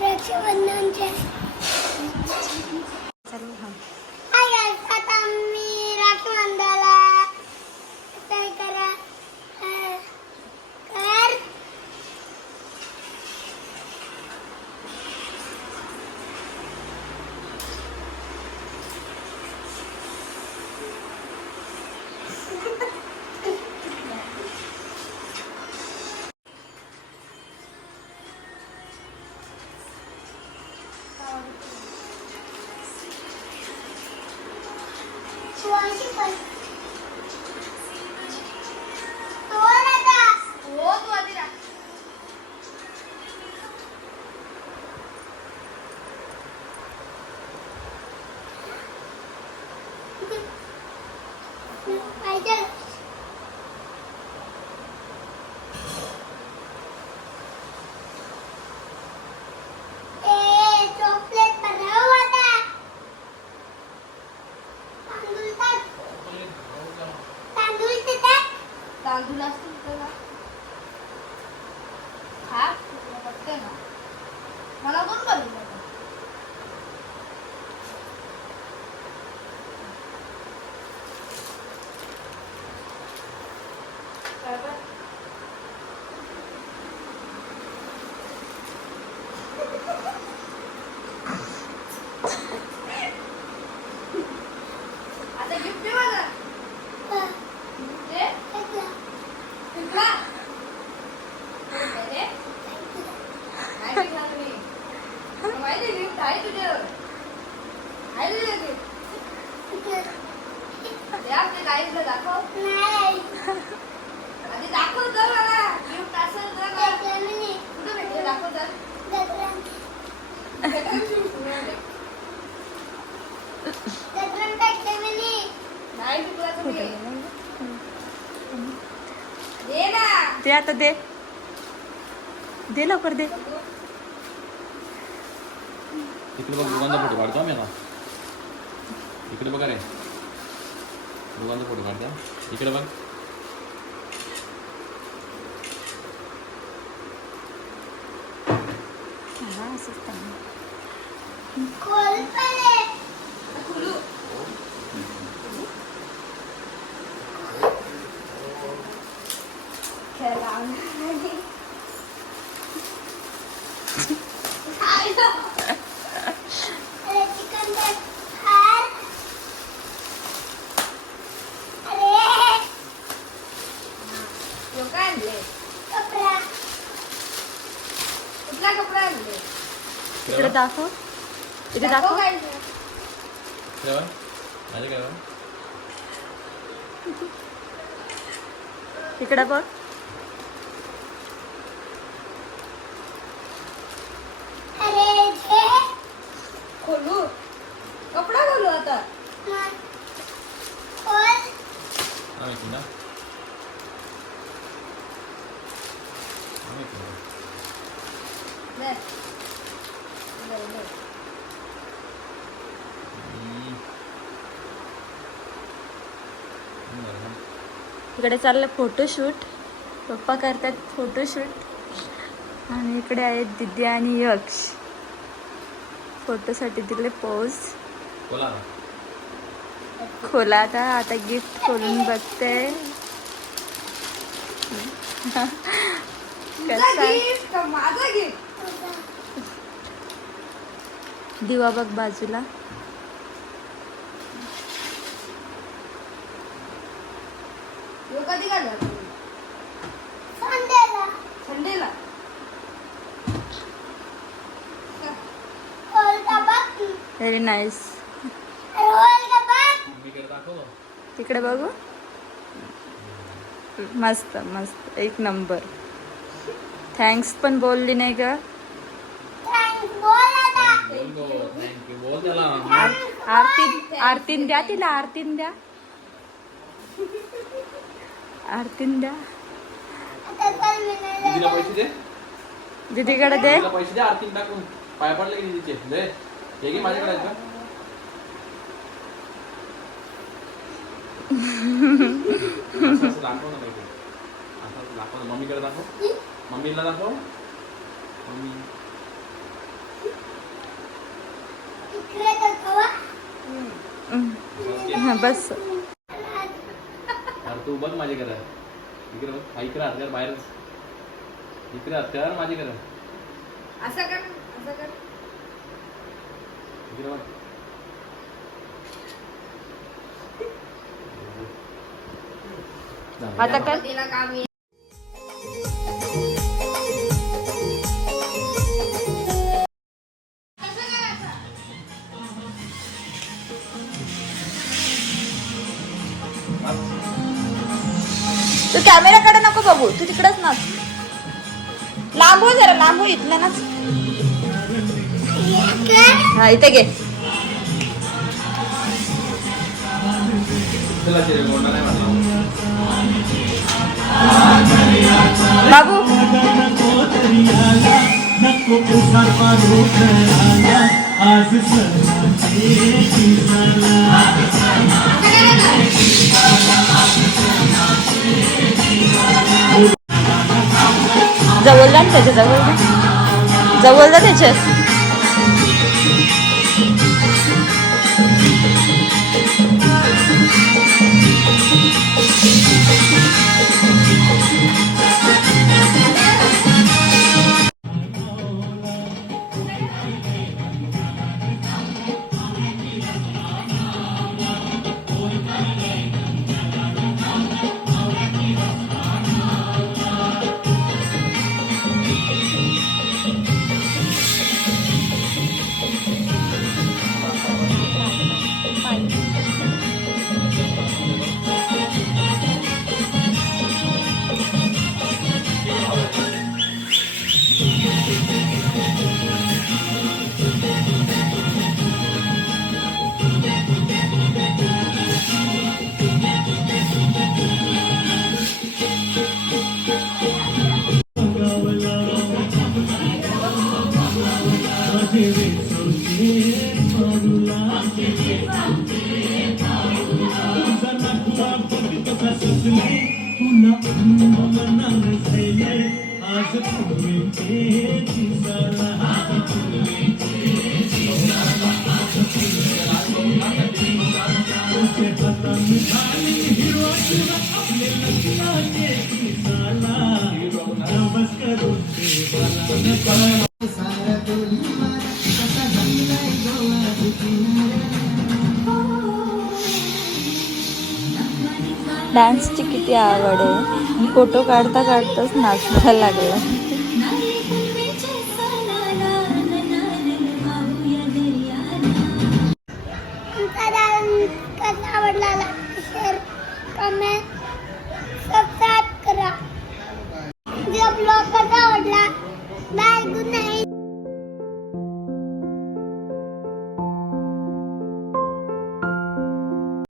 रक्षाबंधनच्या hi guys, आता मी राखी बांधायला काय करा कर शिवाजी पण तांदूळ असतील तर खा बघते ना मला कोण बोललं आता गिफ्ट दे मला दे आता दे दे लवकर दे. इकडे बघ दोघांचा फोटो काढतो आम्ही आता. इकडे बघा रे दोघांचा फोटो काढतो. इकडे बघ इकडे दाखव इथे दाखव इकडे बघ. खोलू कपडा खोलू आता इकडे चाललं फोटोशूट. पप्पा करतात फोटोशूट आणि इकडे आहेत दिदी आणि यक्ष फोटोसाठी दिले पोज. खोला आता गिफ्ट खोलून बघते कसा माझा गिफ्ट दिवा बघ बाजूला. कधी घालणार संडेला व्हेरी नाईस. तिकडे बघू. मस्त मस्त एक नंबर. थँक्स पण बोलली नाही का. आरतीन द्या तिला. आरतीन द्या आरतीन द्या दीदीकडे दे. पैसे दे आरतीन टाकून पाय पडले की दीदीचे दे. हे घे माझ्याकडे आहेत का. असं दाखव ना. असं दाखव मम्मीकडे दाखव. मम्मीला दाखव. मम्मी. इकडे दाखवा. हा बस. अरे तू बघ माझी घर. इकडे बघ. हा इकडे हात कर बाहेर. इकडे हात कर माझी घर. असं कर, असं कर. इकडे बघ. आता कर. तिला काम येईल. तू कॅमेराकडे नको बघू, तू तिकडच नाच. लांब हो जरा, लांब हो इथलं नाच. हा इथे घे. चला चिरे गोंडा नाही म्हणला. बाबू जवळ जा ना त्याच्या, जवळ जा, जवळ जा त्याच्या. डान्सची किती आवड आहे. फोटो काढता काढताच नाचायला लागलं. तुमचा डान्स कसा आवडला शेअर कमेंट सबस्क्राईब करा. जे ब्लॉग